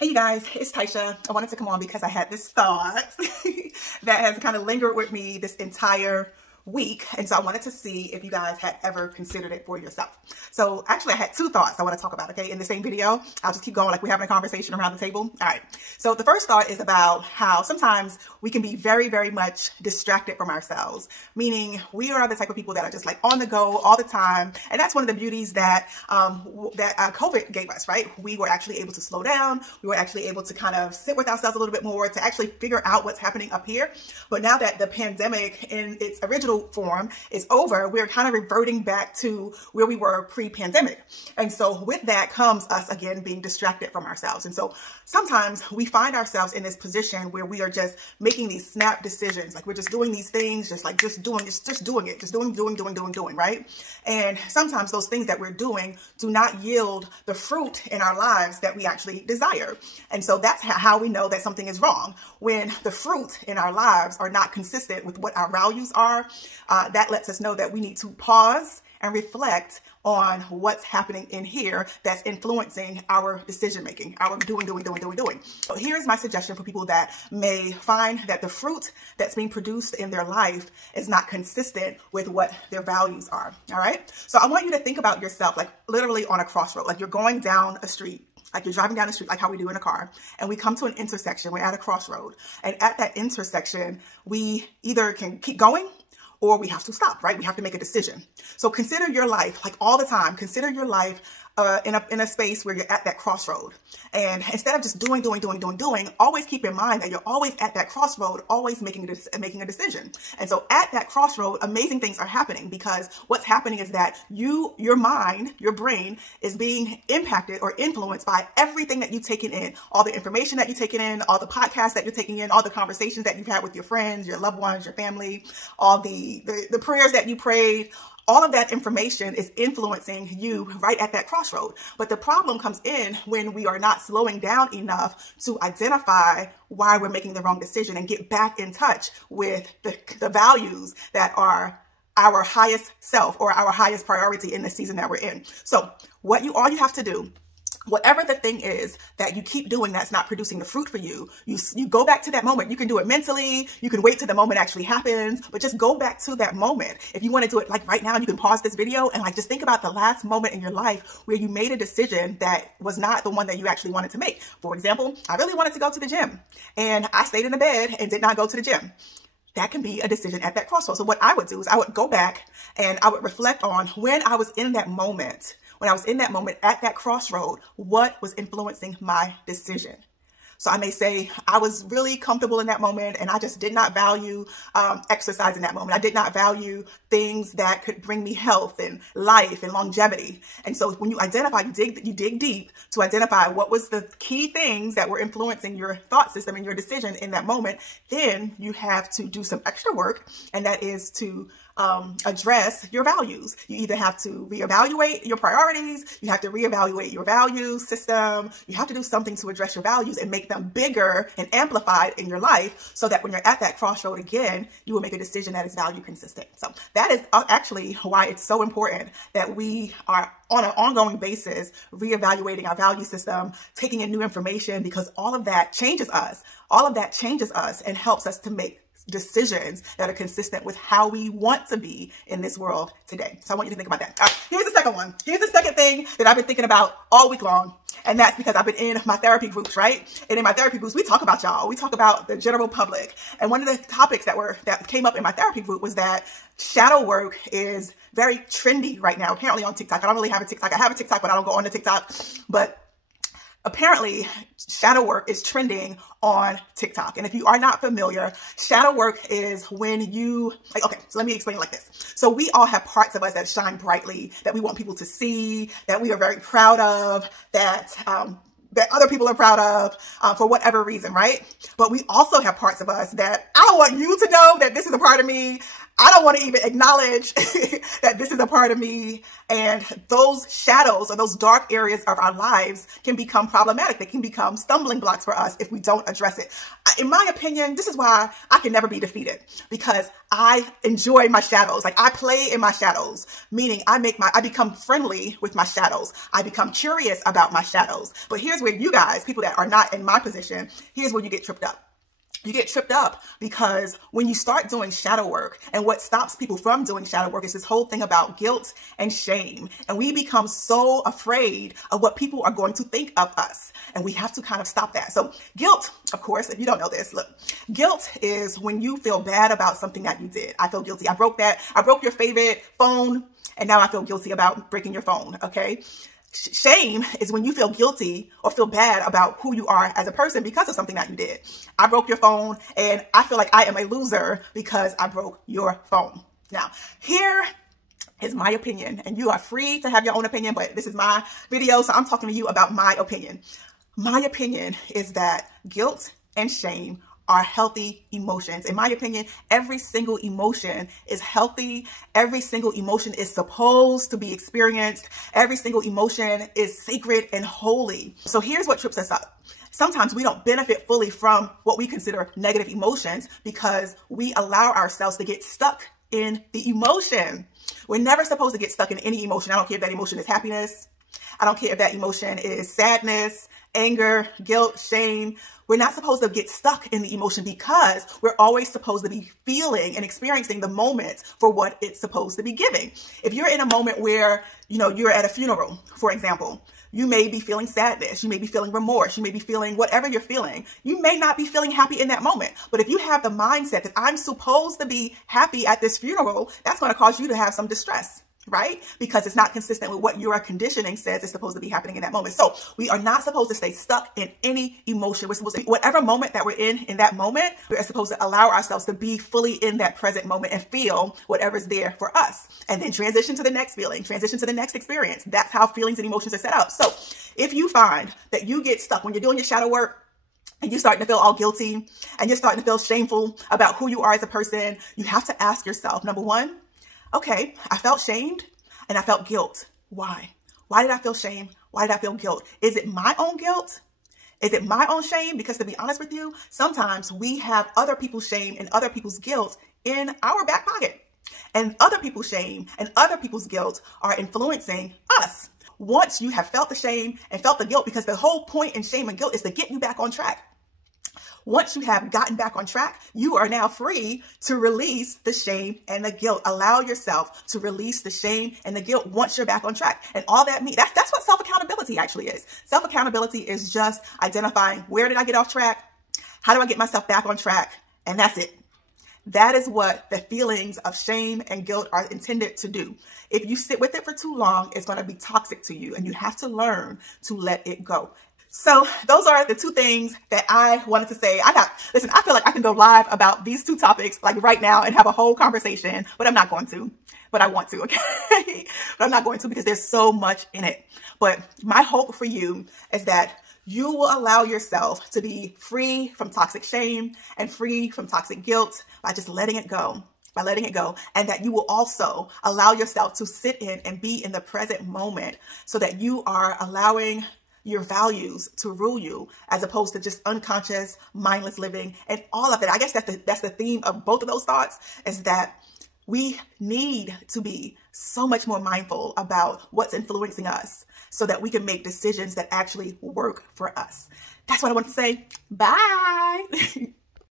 Hey you guys, it's Taisha. I wanted to come on because I had this thought that has kind of lingered with me this entire week. And so I wanted to see if you guys had ever considered it for yourself. So actually I had two thoughts I want to talk about, okay, in the same video. I'll just keep going like we're having a conversation around the table. All right. So the first thought is about how sometimes we can be very, very much distracted from ourselves, meaning we are the type of people that are just like on the go all the time. And that's one of the beauties that COVID gave us, right? We were actually able to slow down. We were actually able to kind of sit with ourselves a little bit more to actually figure out what's happening up here. But now that the pandemic in its original form is over, we're kind of reverting back to where we were pre-pandemic. And so with that comes us again being distracted from ourselves. And so sometimes we find ourselves in this position where we are just making these snap decisions. Like we're just doing these things, just doing it, right? And sometimes those things that we're doing do not yield the fruit in our lives that we actually desire. And so that's how we know that something is wrong. When the fruit in our lives are not consistent with what our values are, that lets us know that we need to pause and reflect on what's happening in here that's influencing our decision making, our doing. So here's my suggestion for people that may find that the fruit that's being produced in their life is not consistent with what their values are. All right. So I want you to think about yourself like literally on a crossroad, like you're going down a street. Like you're driving down the street, like how we do in a car, and we come to an intersection. We're at a crossroad. And at that intersection, we either can keep going or we have to stop, right? We have to make a decision. So consider your life, like all the time, consider your life in a space where you're at that crossroad. And instead of just doing, always keep in mind that you're always at that crossroad, always making a decision. And so at that crossroad, amazing things are happening, because what's happening is that your mind, your brain is being impacted or influenced by everything that you've taken in, all the information that you've taken in, all the podcasts that you're taking in, all the conversations that you've had with your friends, your loved ones, your family, all the prayers that you prayed. All of that information is influencing you right at that crossroad. But the problem comes in when we are not slowing down enough to identify why we're making the wrong decision and get back in touch with the values that are our highest self or our highest priority in the season that we're in. So all you have to do, whatever the thing is that you keep doing that's not producing the fruit for you, you go back to that moment. You can do it mentally. You can wait till the moment actually happens, but just go back to that moment. If you want to do it like right now, you can pause this video and like just think about the last moment in your life where you made a decision that was not the one that you actually wanted to make. For example, I really wanted to go to the gym and I stayed in the bed and did not go to the gym. That can be a decision at that crossroads. So what I would do is I would go back and I would reflect on when I was in that moment. When I was in that moment at that crossroad, what was influencing my decision? So I may say I was really comfortable in that moment and I just did not value exercise in that moment. I did not value things that could bring me health and life and longevity. And so when you identify, you dig deep to identify what was the key things that were influencing your thought system and your decision in that moment, then you have to do some extra work, and that is to address your values. You either have to reevaluate your priorities, you have to reevaluate your value system, you have to do something to address your values and make them bigger and amplified in your life so that when you're at that crossroad again, you will make a decision that is value consistent. So that is actually why it's so important that we are on an ongoing basis reevaluating our value system, taking in new information, because all of that changes us. All of that changes us and helps us to make decisions that are consistent with how we want to be in this world today. So I want you to think about that. All right, here's the second one. Here's the second thing that I've been thinking about all week long. And that's because I've been in my therapy groups, right? And in my therapy groups, we talk about y'all. We talk about the general public. And one of the topics that came up in my therapy group was that shadow work is very trendy right now, apparently on TikTok. I don't really have a TikTok. I have a TikTok, but I don't go on the TikTok. But apparently, shadow work is trending on TikTok. And if you are not familiar, shadow work is when okay, so let me explain it like this. So we all have parts of us that shine brightly, that we want people to see, that we are very proud of, that other people are proud of for whatever reason, right? But we also have parts of us that I don't want you to know that this is a part of me. I don't want to even acknowledge that this is a part of me. And those shadows or those dark areas of our lives can become problematic. They can become stumbling blocks for us if we don't address it. In my opinion, this is why I can never be defeated, because I enjoy my shadows. Like, I play in my shadows, meaning I become friendly with my shadows. I become curious about my shadows. But here's where you guys, people that are not in my position, here's where you get tripped up. You get tripped up because when you start doing shadow work, and what stops people from doing shadow work is this whole thing about guilt and shame. And we become so afraid of what people are going to think of us. And we have to kind of stop that. So guilt, of course, if you don't know this, look, guilt is when you feel bad about something that you did. I feel guilty. I broke your favorite phone, and now I feel guilty about breaking your phone. Okay. Shame is when you feel guilty or feel bad about who you are as a person because of something that you did. I broke your phone and I feel like I am a loser because I broke your phone. Now, here is my opinion, and you are free to have your own opinion, but this is my video, so I'm talking to you about my opinion. My opinion is that guilt and shame are healthy emotions. In my opinion, every single emotion is healthy. Every single emotion is supposed to be experienced. Every single emotion is sacred and holy. So here's what trips us up. Sometimes we don't benefit fully from what we consider negative emotions because we allow ourselves to get stuck in the emotion. We're never supposed to get stuck in any emotion. I don't care if that emotion is happiness. I don't care if that emotion is sadness, anger, guilt, shame. We're not supposed to get stuck in the emotion because we're always supposed to be feeling and experiencing the moment for what it's supposed to be giving. If you're in a moment where, you're at a funeral, for example, you may be feeling sadness. You may be feeling remorse. You may be feeling whatever you're feeling. You may not be feeling happy in that moment. But if you have the mindset that I'm supposed to be happy at this funeral, that's going to cause you to have some distress. Right? Because it's not consistent with what your conditioning says is supposed to be happening in that moment. So we are not supposed to stay stuck in any emotion. We're supposed to, whatever moment that we're in that moment, we're supposed to allow ourselves to be fully in that present moment and feel whatever's there for us. And then transition to the next feeling, transition to the next experience. That's how feelings and emotions are set up. So if you find that you get stuck when you're doing your shadow work, and you're starting to feel all guilty, and you're starting to feel shameful about who you are as a person, you have to ask yourself, number one, okay, I felt shamed and I felt guilt. Why? Why did I feel shame? Why did I feel guilt? Is it my own guilt? Is it my own shame? Because to be honest with you, sometimes we have other people's shame and other people's guilt in our back pocket. And other people's shame and other people's guilt are influencing us. Once you have felt the shame and felt the guilt, because the whole point in shame and guilt is to get you back on track. Once you have gotten back on track, you are now free to release the shame and the guilt. Allow yourself to release the shame and the guilt once you're back on track. And all that means, that's what self-accountability actually is. Self-accountability is just identifying, where did I get off track? How do I get myself back on track? And that's it. That is what the feelings of shame and guilt are intended to do. If you sit with it for too long, it's going to be toxic to you, and you have to learn to let it go. So those are the two things that I wanted to say. Listen, I feel like I can go live about these two topics like right now and have a whole conversation, but I'm not going to. But I want to, okay? But I'm not going to because there's so much in it. But my hope for you is that you will allow yourself to be free from toxic shame and free from toxic guilt by just letting it go. By letting it go, and that you will also allow yourself to sit in and be in the present moment so that you are allowing your values to rule you as opposed to just unconscious, mindless living and all of it. I guess that's the theme of both of those thoughts, is that we need to be so much more mindful about what's influencing us so that we can make decisions that actually work for us. That's what I want to say. Bye.